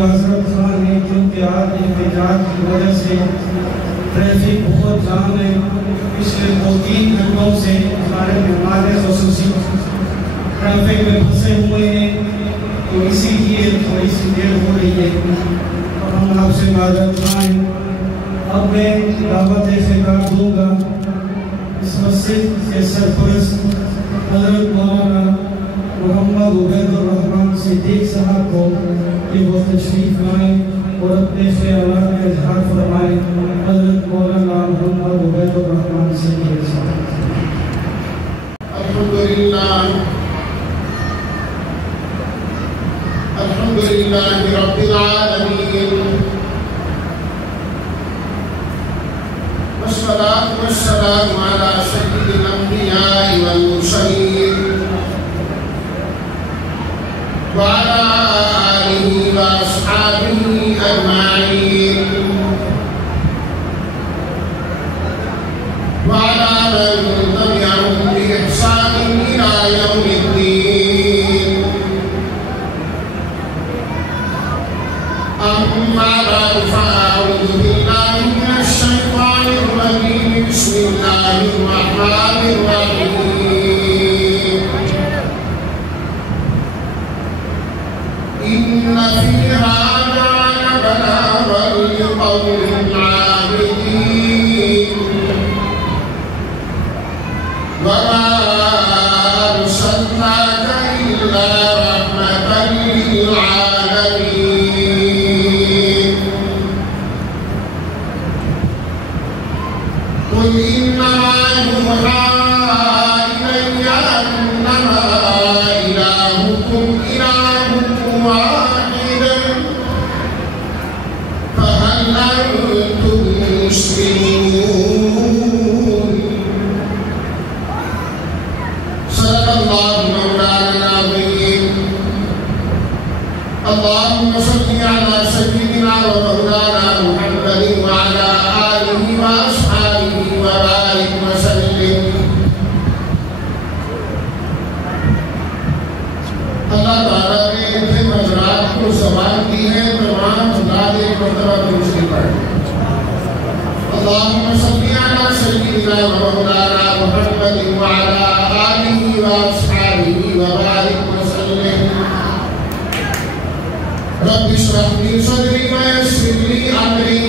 معذرت خواہ ہیں کیونکہ آج احتجاج کی وجہ سے ٹریفک بہت جام ہے. پچھلے 2-3 گھنٹوں سے ہمارے مہمان خصوصی ٹریفک میں پھنسے ہوئے ہیں، تو اسی لیے تھوڑی سی دیر ہو رہی ہے اور ہم آپ سے معذرت خواہ ہیں. اب میں دعوت خطاب دوں گا اس مسجد کے سرپرست حضرت مولانا محمد عبید الرحمن صدیق صاحب کو کہ وہ تشریف لائیں اور اپنے خیالات کا اظہار فرمائیں. حضرت مولانا محمد عبید الرحمن صدیق صاحب. الحمدللہ رب العالمین والصلاة والسلام على سید الانبیاء والمرسلین وعلى آلہ واصحابہ اجمعین وعلى من تبعهم بإحسان إلى يوم الدين. أما بعد فأعوذ بالله من الشيطان الرجيم. بسم الله الرحمن الرحيم. إن في هذا لبلاغا لقوم عابدين وما أرسلناك إلا رحمة للعالمين. قل إنما يوحى إلي أنما إلهكم إله واحد فهل أنتم مسلمون. صدق الله مولانا العظيم. اللهم صل على سيدنا ومولانا محمد وعلى آله وأصحابه وبارك وسلم. اللہ تعالیٰ نے ان حضرات کو زبان دی ہے، تمام حضرات ایک مرتبہ درود پڑھیں. اللهم صل على سيدنا ومولانا محمد وعلى آله وأصحابه وبارك وسلم. رب اشرح لي صدري ويسر لي أمري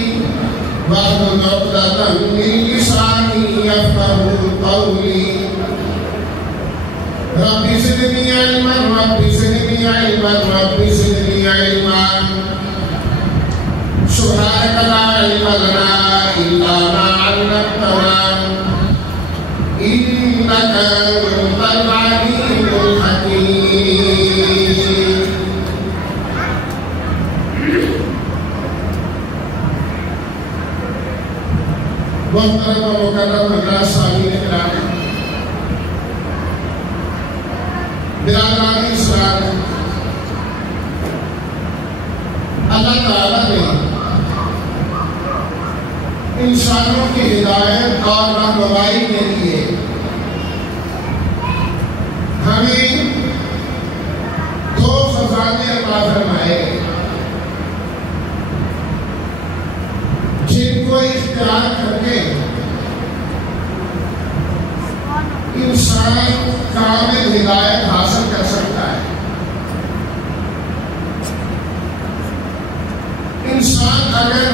واحلل عقدة من لساني يفقهوا قولي. رب زدني علما رب زدني علما رب زدني علما. سبحانك لا علم لنا إلا ما علمتنا إنك أنت العليم الحكيم. محترم و مکرم حضرات سامعین کرام، برادران اسلام، اللہ تعالیٰ نے انسانوں کی ہدایت اور رہنمائی کے لیے ہمیں 2 خزانے عطا فرمائے جن کو اختیار کر کے انسان کامل ہدایت حاصل کر سکتا ہے. انسان اگر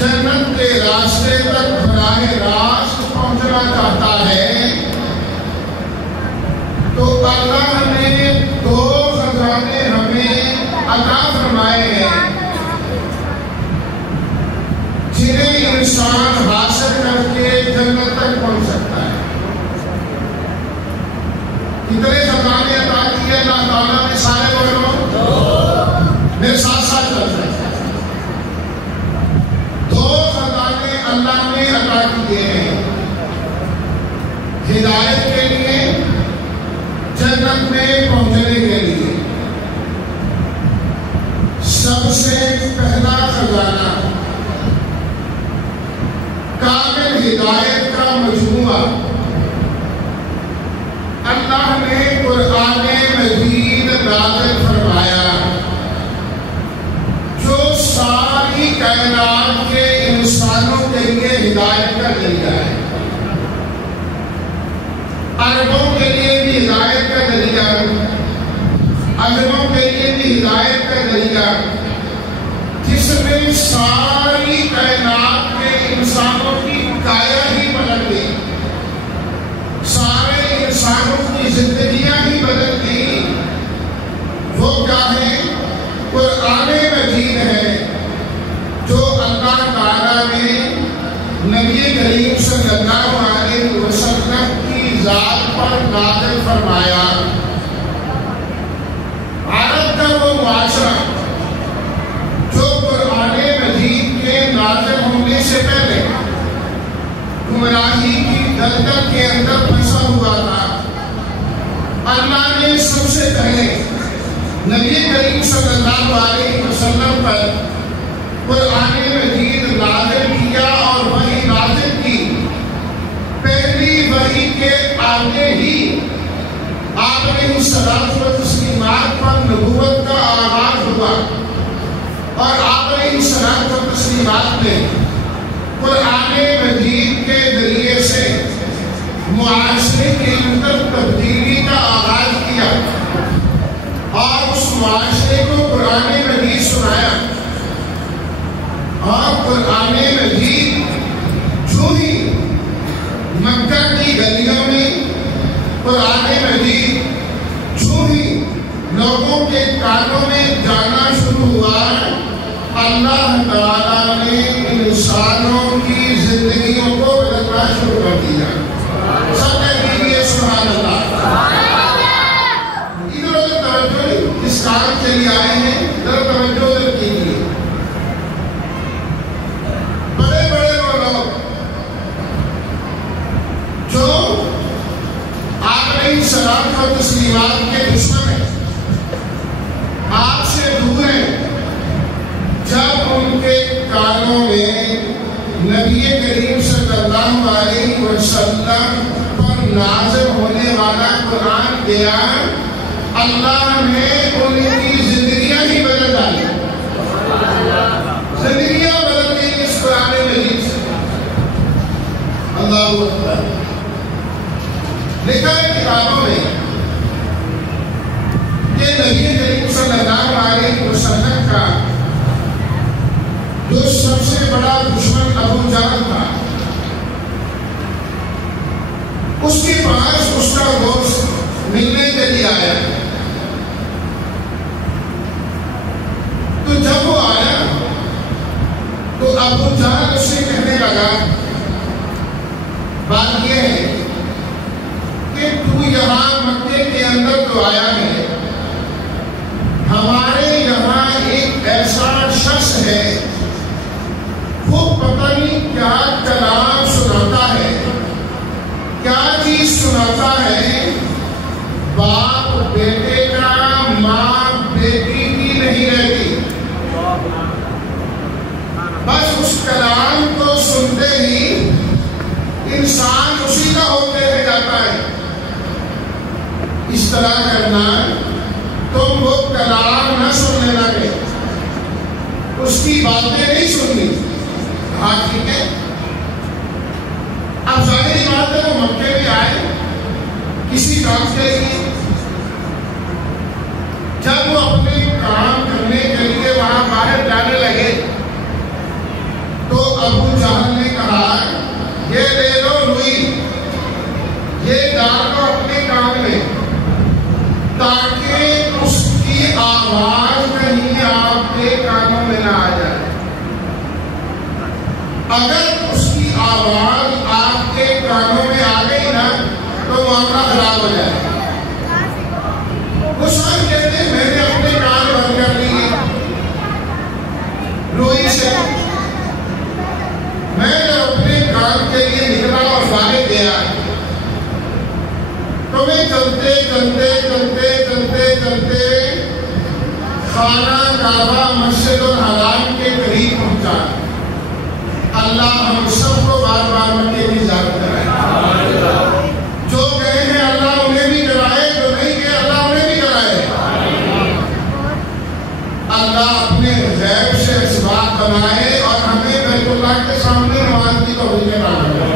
جنت کے راستے تک براہ راست پہنچنا چاہتا ہے تو اللہ نے 2 خزانے ہمیں عطا فرمائے ہیں جنہیں انسان حاصل کر کے جنت تک پہنچ سکتا ہے. کتنے خزانے عطا کیے اللہ تعالیٰ نے؟ سارے بولو، میرے ساتھ ساتھ چل رہے ہیں. 2 خزانے اللہ نے عطا کیے ہیں ہدایت کے لیے، جنت میں پہنچنے کے لیے. سب سے پہلا خزانہ کامل ہدایت کا مجموعہ اللہ نے قرآن مجید نازل فرمایا. کا ذریعہ ہے، عربوں کے لیے بھی ہدایت کا ذریعہ، عجموں کے لیے بھی ہدایت کا ذریعہ، جس نے ساری کائنات میں انسانوں کی کایا ہی بدل دی، سارے انسانوں کی زندگیاں ہی بدل دی، وہ کیا ہے؟ قرآن مجید ہے، جو اللہ تعالیٰ نے نبی کریم صلی اللہ علیہ وسلم کی ذات پر نازل فرمایا۔ عرب کا وہ معاشرہ جو قرآن مجید کے نازل ہونے سے پہلے گمراہی کی دلدل کے اندر پھنسا ہوا تھا، اللہ نے سب سے پہلے نبی کریم صلی اللہ علیہ وسلم پر قرآن مجید نازل کیا، اور وحی نازل کی۔ پہلی وحی کے آگے ہی آپ نے صلاۃ و تسلیمات پر نبوت کا آغاز ہوا، اور آپ نے صلاۃ و تسلیمات میں قرآن مجید کے ذریعے سے معاشرے کے اندر تبدیلی کا آغاز کیا، اور اس معاشرے کو قرآن مجید سنایا۔ اور قرآن مجید جو ہی مکہ کی گلیوں میں قرآن مجید جو ہی لوگوں کے کانوں میں جانا شروع ہوا، اللہ تعالیٰ نے انسانوں کی زندگیوں کو بدلنا شروع کر دیا۔ سب کہیے سبحان اللہ۔ ادھر ادھر توجہ، جس کام کے لیے آئے ہیں ذرا توجہ ادھر کیجیے۔ بڑے بڑے وہ لوگ جو آپ نے صلاۃ و تسلیمات کے دشمن ہیں، آپ سے دور ہیں، جب ان کے کانوں میں نبی کریم صلی اللہ علیہ وسلم پر نازل ہونے والا قرآن گیا، اللہ نے ان کی زندگیاں ہی بدل ڈالی، زندگیاں بدل گئی اس قرآن مجید سے۔ اللہ اکبر۔ لکھا ہے کتابوں میں کہ نبی کریم صلی اللہ علیہ وسلم کا جو سب سے بڑا دشمن ابو جہل تھا، اس کے پاس اس کا دوست ملنے کے لیے آیا، تو جب وہ آیا تو ابو جہل اس سے کہنے لگا، بات یہ ہے کہ تو یہاں مکے کے اندر تو آیا ہے، ہمارے یہاں ایک ایسا شخص ہے، وہ پتہ نہیں کیا کلام سناتا ہے، کیا چیز سناتا ہے، باپ بیٹے کا، ماں بیٹی کی نہیں رہتی، بس اس کلام کو سنتے ہی انسان اسی کا ہوتے رہ جاتا ہے۔ اس طرح کرنا، تم وہ کلام نہ سن لینا، کہ اس کی باتیں نہیں سننی۔ ہاں ٹھیک ہے۔ اب ظاہری بات ہے وہ مکے میں آئے کسی کام کے لیے، جب وہ اپنے کام کرنے کے لیے وہاں باہر جانے لگے تو ابو جہل نے کہا، یہ لے لو روئی، یہ ڈال دو اپنے کام میں، تاکہ اس کی آواز کہیں آپ کے کانوں میں نہ آ جائے۔ اگر اس کی آواز آپ کے کانوں میں آ گئی نا تو معاملہ خراب ہو جائے۔ وہ سب کہتے ہیں میں نے اپنے کان بند کر لیے روئی سے، میں جب اپنے کام کے لیے نکلا اور باہر گیا تو میں چلتے چلتے چلتے چلتے چلتے خانہ کعبہ مسجد الحرام کے قریب پہنچا۔ اللہ ہم سب کو بار بار مکے کی زیارت کرائے، جو گئے ہیں اللہ انہیں بھی کرائے، جو نہیں گئے اللہ انہیں بھی کرائے۔ اللہ اپنے غیب سے اسباب بنائے اور ہمیں بیت اللہ کے سامنے نماز کی توفیق عطا فرمائے۔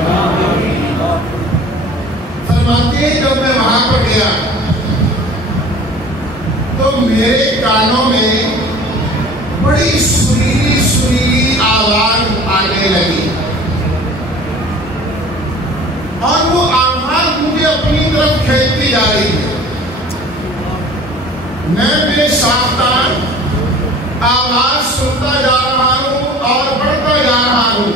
طرف کھینچتی جا رہی ہے. میں بے ساختہ آواز سنتا جا رہا ہوں اور بڑھتا جا رہا ہوں.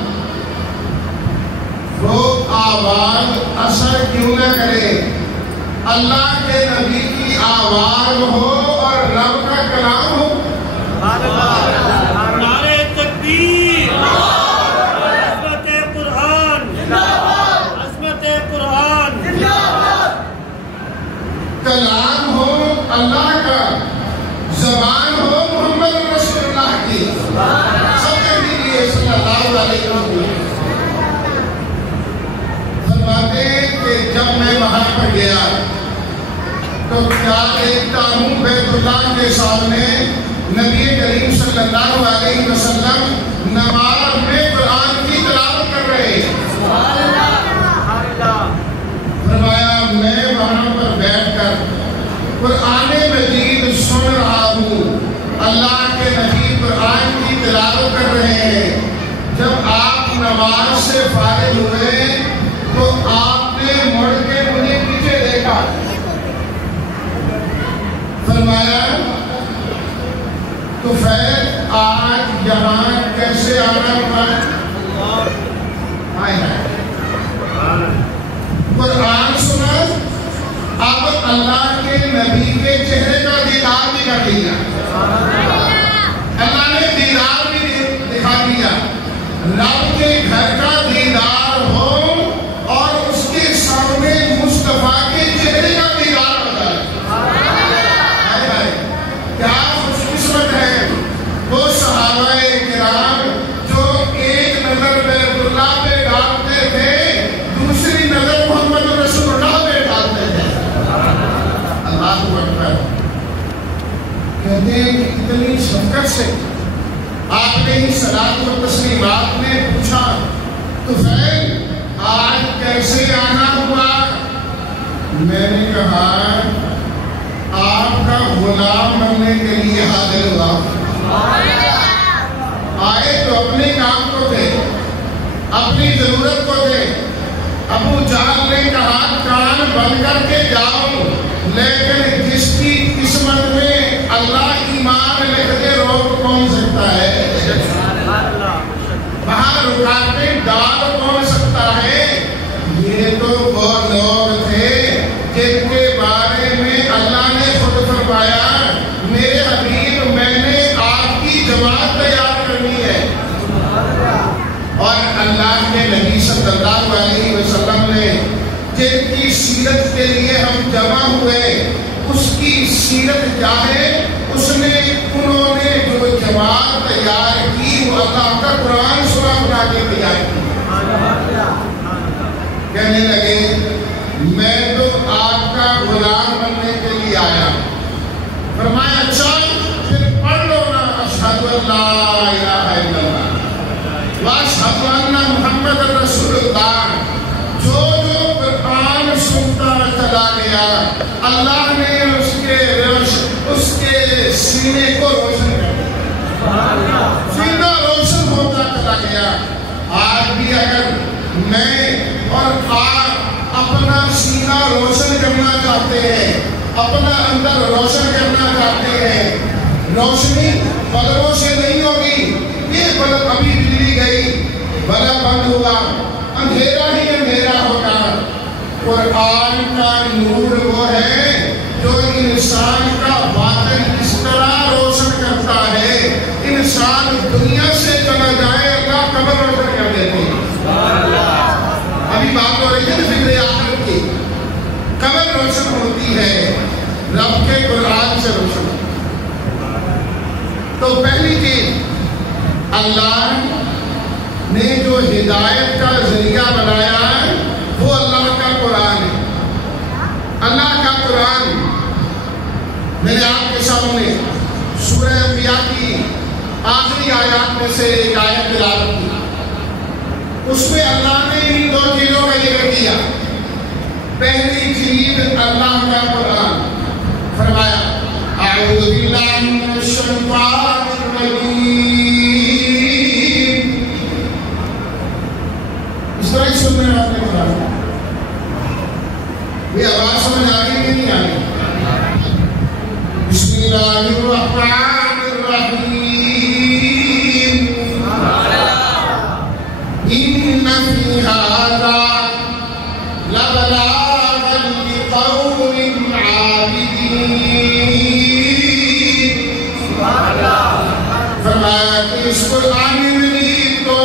وہ آواز اثر کیوں نہ کرے؟ اللہ کے نبی کی آواز ہو اور رب کا کلام ہو. نعرہ تکبیر، عظمت قرآن، عظمت قرآن. کلام ہو اللہ کا، زبان ہو محمد رسول اللہ کی. سب کے لیے صلی اللہ علیہ وسلم فرماتے ہیں کہ جب میں وہاں پر گیا تو کیا دیکھتا ہوں، بیت اللہ کے سامنے نبی کریم صلی اللہ علیہ وسلم نماز میں قرآن کی تلاوت کر رہے ہیں. فرمایا میں وہاں پر بیٹھ کر قرآن مجید سن رہا ہوں. اللہ کے نبی قرآن کی تلاوت کر رہے ہیں. جب آپ نماز سے فارغ ہوئے تو آپ نے مڑ کے مجھے پیچھے دیکھا. فرمایا تو پھر آج یہاں کیسے آنا ہوا؟ قرآن سنا، اب اللہ کے نبی کے چہرے کا دیدار بھی کر لیا. اللہ نے دیدار بھی دکھا دیا. رب کے گھر کا دیدار ہو اور اس کے سامنے مصطفیٰ کے چہرے کا دیدار ہو جائے. کیا خوش قسمت ہے وہ صحابہ کرام جو ایک نظر بیت اللہ پہ ڈالتے تھے، دوسری نظر محمد رسول اللہ پہ ڈالتے تھے. اللہ اکبر. کہتے ہیں کہ اتنی شفقت سے آپ نے ہی صلاۃ و تسلیمات نے پوچھا تو پھر آج کیسے آنا ہوا؟ میں نے کہا آپ کا غلام بننے کے لیے حاضر ہوا. آئے تو اپنے کام کو تھے، اپنی ضرورت کو تھے. ابو جہل نے کہا کان بند کر کے جاؤ، لیکن جس کی قسمت میں اللہ ایمان لکھ دے روک کون سکتا ہے؟ وہاں رکاوٹیں ڈال کون سکتا ہے؟ یہ تو وہ لوگ تھے جن کے بارے میں اللہ نے خود فرمایا میرے حبیب میں نے آپ کی جماعت تیار کرنی ہے. اور اللہ کے نبی صلی اللہ علیہ وسلم نے جن کی سیرت کے لیے ہم جمع ہوئے، اس کی سیرت کیا ہے؟ انہوں نے جو جماعت تیار کی وہ اللہ کا قرآن سورہ بنا کے تیار کی. کہنے لگے میں تو آپ کا غلام بننے کے لیے آیا. فرمایا چل پھر پڑھ لو نا اشہد ان لا الہ الا اللہ واشہد ان محمد رسول اللہ. جو قرآن سنتا چلا گیا اللہ نے اس کے سینے کو روشن کر دیا. سینہ روشن ہوتا چلا گیا. آج بھی اگر میں اور آپ اپنا سینہ روشن کرنا چاہتے ہیں، اپنا اندر روشن کرنا چاہتے ہیں، روشنی بلبوں سے نہیں ہوگی. یہ بلب ابھی بجلی گئی، بلب بند ہوا، اندھیرا ہی اندھیرا ہوگا. قرآن کا نور وہ ہے جو انسان کا باطن اس طرح روشن کرتا ہے انسان دنیا سے چلا جائے اللہ قبر روشن کر دیتے ہیں. ابھی بات ہو رہی ہے نا فکر آخرت کی. قبر روشن ہوتی ہے رب کے قرآن سے روشن. تو پہلی چیز اللہ نے جو ہدایت کا ذریعہ بنایا ہے وہ اللہ کا قرآن ہے. اللہ کا قرآن میں نے آپ کے سامنے سورہ انبیاء کی آخری آیات میں سے ایک آیت تلاوت کی. اس میں اللہ نے انہی دو چیزوں کا ذکر کیا. پہلی چیز اللہ کا قرآن. فرمایا اعوذ باللہ من الشیطان الرجیم. اس طرح سننے والے قرآن یہ آواز سمجھ آ رہی کہ نہیں آ رہی؟ بسم اللہ الرحمن الرحیم ان فی ھذا لبلاغا لقوم عابدین. فرمایا کہ اس قرآن مجید کو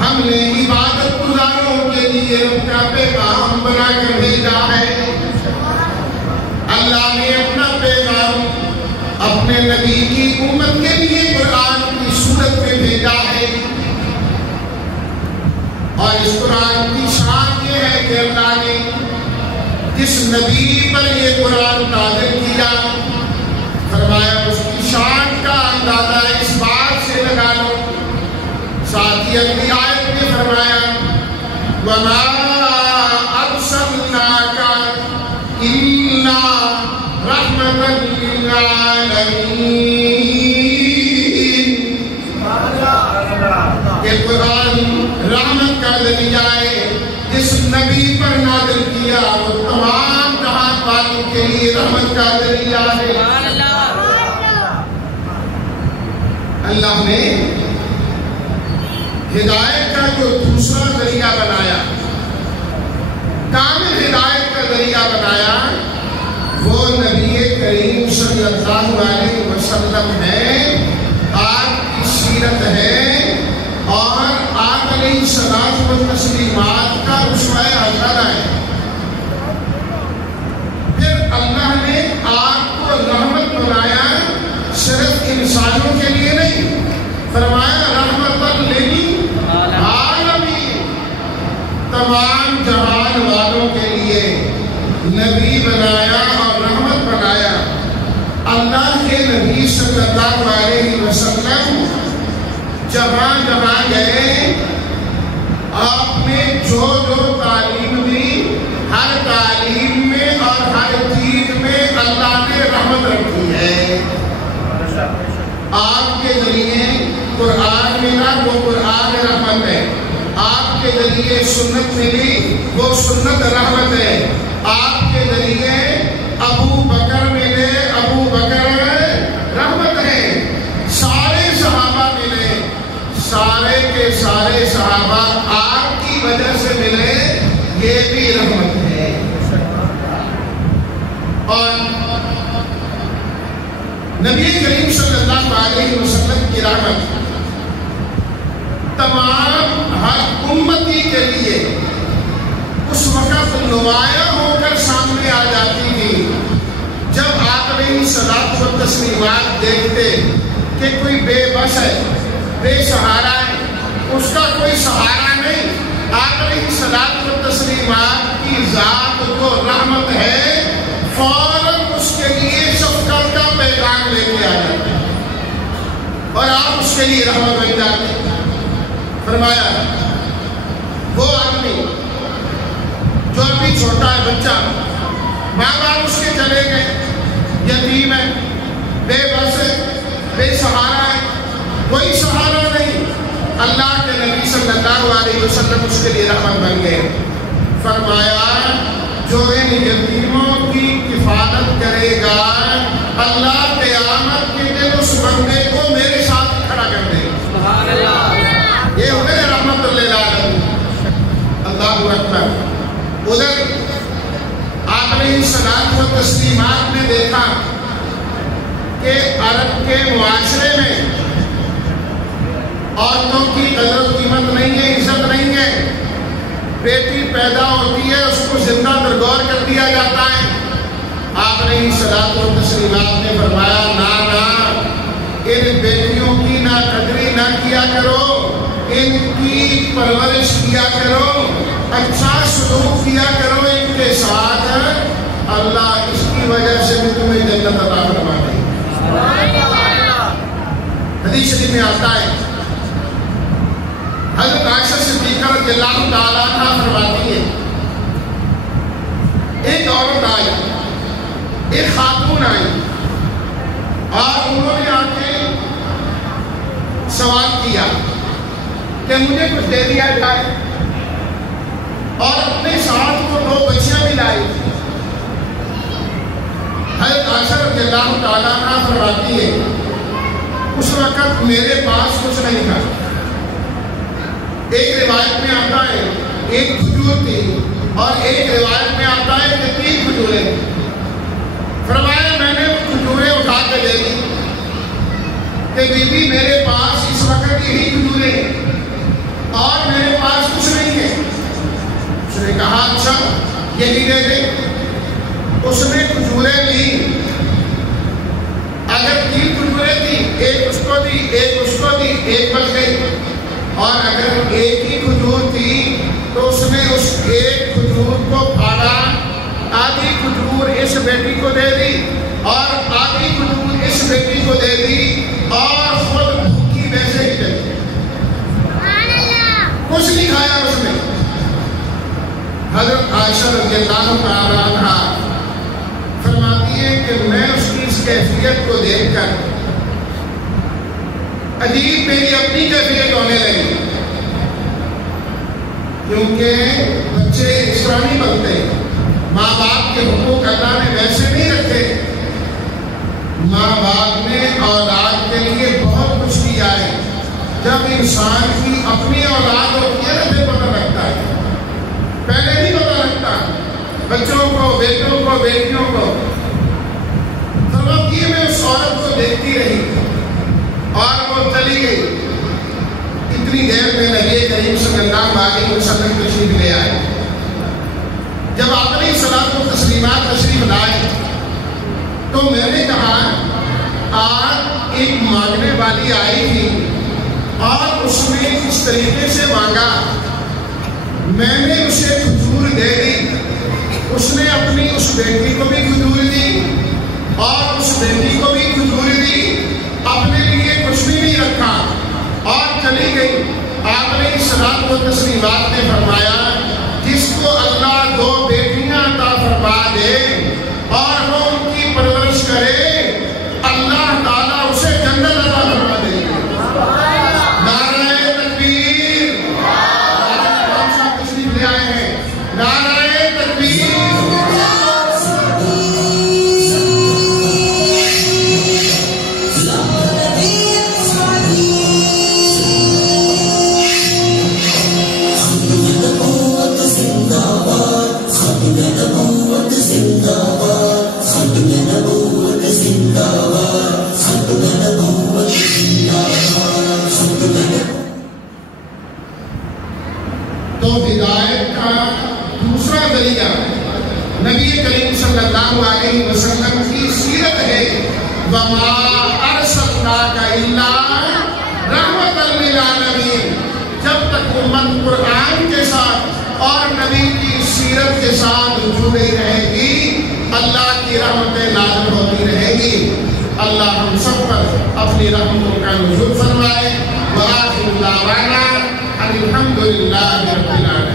ہم نے عبادت گزاروں کے لیے رب کا پیغام بنا کر بھیجا ہے. اللہ نے اپنا پیغام اپنے نبی کی امت کے لیے قرآن کی صورت میں بھیجا ہے. اور اس قرآن کی شان یہ ہے کہ اللہ نے جس نبی پر یہ قرآن نازل کیا فرمایا اس کی شان کا اندازہ اس بات سے لگا لو. ساتھ ہی اگلی آیت میں فرمایا وَمَا أَرْسَلْنَاكَ إِلَّا رَحْمَةً لِلْعَالَمِينَ. یہ قرآن رحمت کا ذریعہ ہے. جس نبی پر نازل کیا وہ تمام جہان والوں کے لیے رحمت کا ذریعہ ہے. اللہ نے ہدایت کا جو دوسرا ذریعہ بنایا، کامل ہدایت کا ذریعہ بنایا، وہ نبی کریم صلی اللہ علیہ وسلم ہے. آپ کی سیرت ہے اور آپ علیہ الصلوۃ والتسلیمات کا اسوہ حسنہ ہے. پھر اللہ نے آپ کو رحمت بنایا، صرف انسانوں کے لیے نہیں، فرمایا رحمت للعالمین، تمام جہان والوں کے لیے نبی بنایا اور رحمت بنایا. اللہ کے نبی صلی اللہ علیہ وسلم جہاں جہاں گئے آپ نے جو جو تعلیم دی، ہر تعلیم میں اور ہر چیز میں اللہ نے رحمت رکھی ہے. آپ کے ذریعے قرآن ملا، وہ قرآن رحمت ہے. آپ کے ذریعے سنت ملی، وہ سنت رحمت ہے. آپ کے ذریعے ابو بکر ملے، ابو بکر رحمت ہے. سارے صحابہ ملے، سارے کے سارے صحابہ آپ کی وجہ سے ملے، یہ بھی رحمت ہے. اور نبی کریم صلی اللہ علیہ وسلم کی رحمت تمام ہر امتی کے لیے اس وقت نمایاں ہو کر سامنے آ جاتی تھی جب آپ علیہ الصلوۃ والتسلیمات دیکھتے کہ کوئی بے بس ہے، بے سہارا ہے، اس کا کوئی سہارا نہیں. آپ علیہ الصلوۃ والتسلیمات کی ذات جو رحمت ہے فوراً اس کے لیے شفقت کا پیغام لے کے آ جاتے اور آپ اس کے لیے رحمت بن جاتے. فرمایا وہ آدمی جو ابھی چھوٹا ہے، بچہ، ماں باپ اس کے چلے گئے، یتیم ہے، بے بس ہے، بے سہارا ہے، کوئی سہارا نہیں، اللہ کے نبی صلی اللہ علیہ وسلم اس کے لیے رحمت بن گئے. فرمایا جو ان یتیموں کی کفالت کرے گا اللہ قیامت کے دن اس بندے کو میرے ساتھ کھڑا کر دے. یہ ہوئے رحمت للعالمین. اللہ اکبر. ادھر آپ نے الصلوۃ والتسلیمات میں دیکھا کہ عرب کے معاشرے میں عورتوں کی قدر و قیمت نہیں ہے، عزت نہیں ہے. بیٹی پیدا ہوتی ہے اس کو زندہ درگور کر دیا جاتا ہے. آپ نے الصلوۃ والتسلیمات نے فرمایا نہ ان بیٹیوں کی نہ قدری نہ کیا کرو، ان کی پرورش کیا کرو، اچھا سلوک کیا کرو ان کے ساتھ، اللہ اس کی وجہ سے بھی تمہیں جنت عطا فرما دے. حدیث شریف میں آتا ہے حضرت عائشہ صدیقہ رضی اللہ تعالیٰ عنہا فرماتی ہے ایک عورت آئی، ایک خاتون آئی اور انہوں نے آ کے سوال کیا کہ مجھے کچھ دے دیا جائے، اور اپنے ساتھ کو 2 بچیاں بھی لائی. تعالیٰ عنہ فرماتی ہے اس وقت میرے پاس کچھ نہیں تھا. ایک روایت میں آتا ہے ایک کھجور تھی اور ایک روایت میں آتا ہے کہ 3 کھجوریں تھیں. فرمایا میں نے وہ کھجوریں اٹھا کے لے لی کہ بی بی میرے پاس اس وقت یہی کھجوریں ہیں اور میرے پاس کچھ نہیں ہے. اس نے کہا اچھا یہی دے دے. اس نے کھجوریں لی. اگر 3 کھجوریں تھی ایک اس کو دی ایک اس کو دی ایک بچ گئی. اور اگر ایک ہی کھجور تھی تو اس نے اس ایک کھجور کو پھاڑا. آدھی کھجور اس بیٹی کو دے دی اور آدھی کھجور اس بیٹی کو دے دی اور خود بھوکی ویسے ہی گئی. کچھ نہیں کھایا اس نے. حضرت عائشہ رضی اللہ تعالی عنہا فرماتی ہے کہ میں اس کی اس کیفیت کو دیکھ کر عجیب میری اپنی کیفیت ہونے لگی. کیونکہ بچے اس طرح نہیں بنتے. ماں باپ کے حقوق اللہ نے ویسے نہیں رکھے. ماں باپ نے اولاد کے لیے بہت کچھ کیا ہے. جب انسان کی اپنی اولاد ہوتی ہے نا پھر پتہ لگتا ہے. پہلے نہیں پتہ لگتا. بچوں کو بیٹوں کو بیٹیوں کو فرماتی ہے میں اس عورت کو دیکھتی رہی اور وہ چلی گئی. اتنی دیر میں نبی کریم صلی اللہ علیہ وسلم تشریف لے آئے. جب آپ نے صلاۃ و تسلیمات تشریف لائے تو میں نے کہا آج ایک مانگنے والی آئی تھی اور اس نے اس طریقے سے مانگا. میں نے اسے کھجور دے دی. اس نے اپنی اس بیٹی کو بھی کھجور دی اور اس بیٹی کو بھی کھجور دی. اپنے لیے کچھ بھی نہیں رکھا اور چلی گئی. آپ نے صلاۃ و تسلیمات نے فرمایا جس کو اللہ 2 بیٹیاں عطا فرما دے اور وہ ان کی پرورش کرے اللہ تعالیٰ اسے جنت عطا فرما دے. نعرہ تکبیر. امام صاحب تشریف لے آئے ہیں. نعرہ تکبیر. تو ہدایت کا دوسرا ذریعہ نبی کریم صلی اللہ علیہ وسلم کی سیرت ہے. وما ارسلناک الا رحمۃ للعالمین. جب تک امت قرآن کے ساتھ اور نبی کی سیرت کے ساتھ جڑی رہے گی اللہ کی رحمتیں نازل ہوتی رہے گی. اللہ ہم سب پر اپنی رحمتوں کا نزول فرمائے. وآخر دعوانا الحمدللہ رب العالمین.